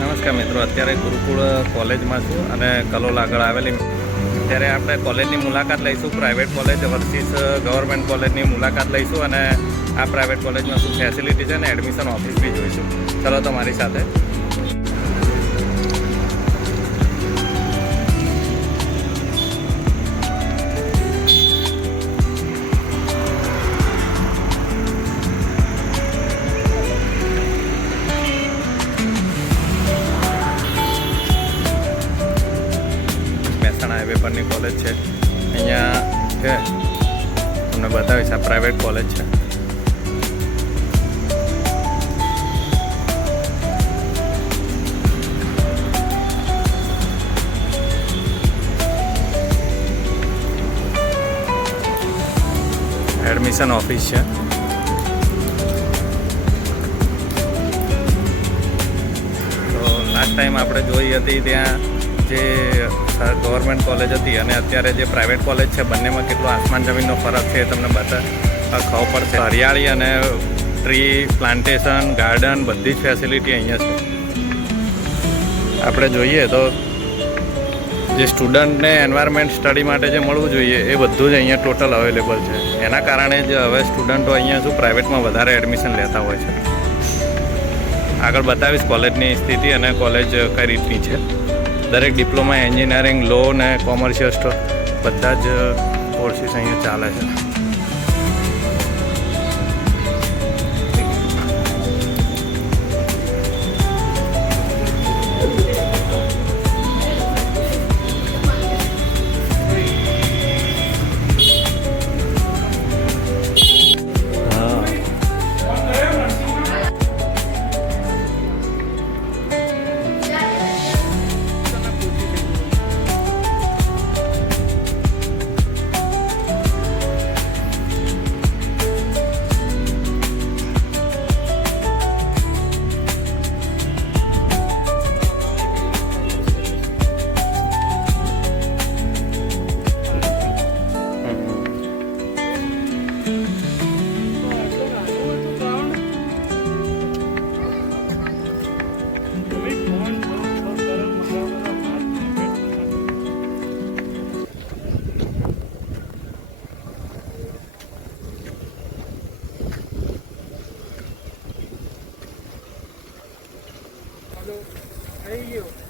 નમસ્કાર મિત્રો, અત્યારે ગુરુકુળ કોલેજમાં છું અને કલોલ આગળ આવેલી ત્યારે આપણે કોલેજની મુલાકાત લઈશું. પ્રાઇવેટ કોલેજ વર્સિસ ગવર્મેન્ટ કોલેજની મુલાકાત લઈશું અને આ પ્રાઇવેટ કોલેજમાં શું ફેસિલિટી છે અને એડમિશન ઓફિસ બી જોઈશું. ચલો તો મારી સાથે. હાઈવે પરની કોલેજ છે. અહીંયા છે તમને બતાવીશ. આ પ્રાઇવેટ કોલેજ છે. એડમિશન ઓફિસ છે. તો લાસ્ટ ટાઈમ આપણે જોઈ હતી ત્યાં જે ગવર્મેન્ટ કોલેજ હતી અને અત્યારે જે પ્રાઇવેટ કોલેજ છે, બંનેમાં કેટલો આસમાન જમીનનો ફરક છે એ તમને ખબર પડશે. હરિયાળી અને ટ્રી પ્લાન્ટેશન, ગાર્ડન, બધી જ ફેસિલિટી અહીંયા છે. આપણે જોઈએ તો જે સ્ટુડન્ટને એન્વાયરમેન્ટ સ્ટડી માટે જે મળવું જોઈએ એ બધું જ અહીંયા ટોટલ અવેલેબલ છે. એના કારણે જ હવે સ્ટુડન્ટો અહીંયા શું પ્રાઇવેટમાં વધારે એડમિશન લેતા હોય છે. આગળ બતાવીશ કોલેજની સ્થિતિ અને કોલેજ કઈ રીતની છે. દરેક ડિપ્લોમા, એન્જિનિયરિંગ, લો ને કોમર્શિયલ બધા જ કોર્સીસ અહીંયા ચાલે છે. થઈ ગયું.